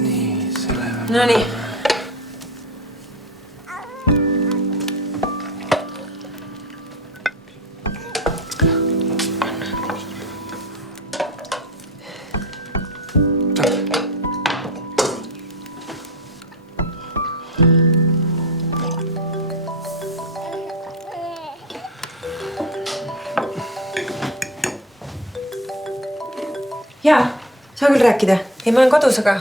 Nii, selle... Nonii. Jaa, saa küll rääkida. Ei, ma olen kodus, aga...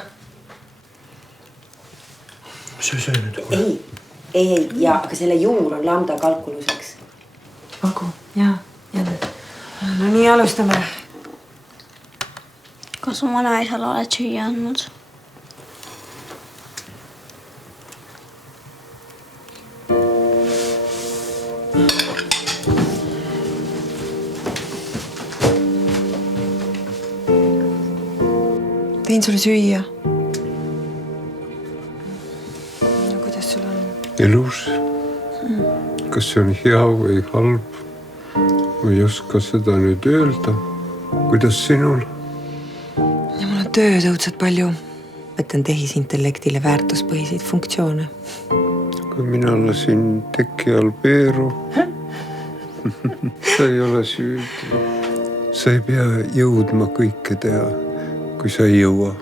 Mis sa söö nüüd? Ei, jaa, aga selle juur on lambda kalkuluseks. Olgu, jaa, jälle. No nii, alustame. Kas oma naisele oled süüa andnud? Tein sulle süüa. No kuidas sul on? Elus. Kas see on hea või halb? Ma ei oska seda nüüd öelda. Kuidas sinul? Ja mul on tööd õudselt palju. Võtan tehisintellektile väärtuspõhiseid funktsioone. Kui mina lasin teki all Peeru. Sa ei ole süüdi. Sa ei pea jõudma kõike teha, kui sa ei jõua.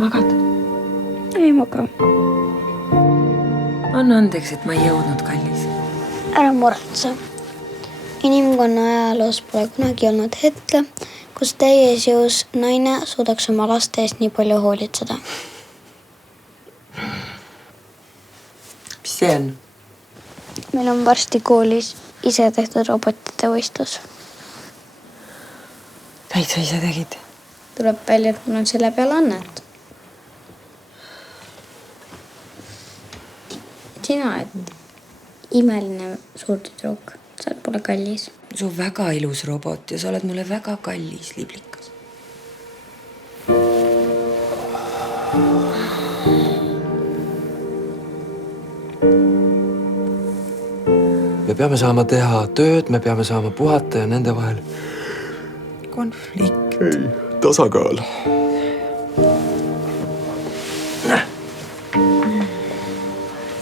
Magad? Ei maga. Anna andeks, et ma ei jõudnud, kallis. Ära muretse. Inimkonna ajaloos pole kunagi olnud hetke, kus täies jõus naine suudaks oma laste eest nii palju hoolitseda. Mis see on? Meil on varsti koolis ise tehtud robotite võistlus. Täitsa ise tegid? Tuleb välja, et mul on selle peale annet. Sina, et imeline suurtüdruk. Sa pole kallis. Su väga ilus robot ja sa oled mulle väga kallis liblikas. Me peame saama teha tööd, me peame saama puhata ja nende vahel... Konflikt. Ei, tasakaal.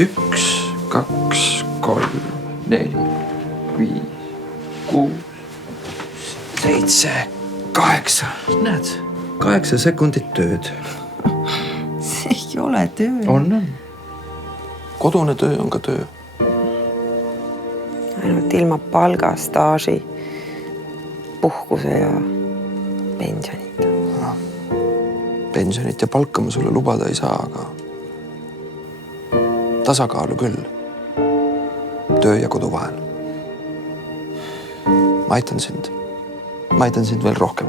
Üks, kaks, kolm, 4, 5, 6, 7, 8. Näed, 8 sekundit tööd. See ei ole töö. On. Kodune töö on ka töö. Ainult ilma palga, staaži, puhkuse ja pensionit. Pensionit ja palka ma sulle lubada ei saa, aga tasakaalu küll. Töö ja kodu vahel. Ma aitan sind. Ma aitan sind veel rohkem.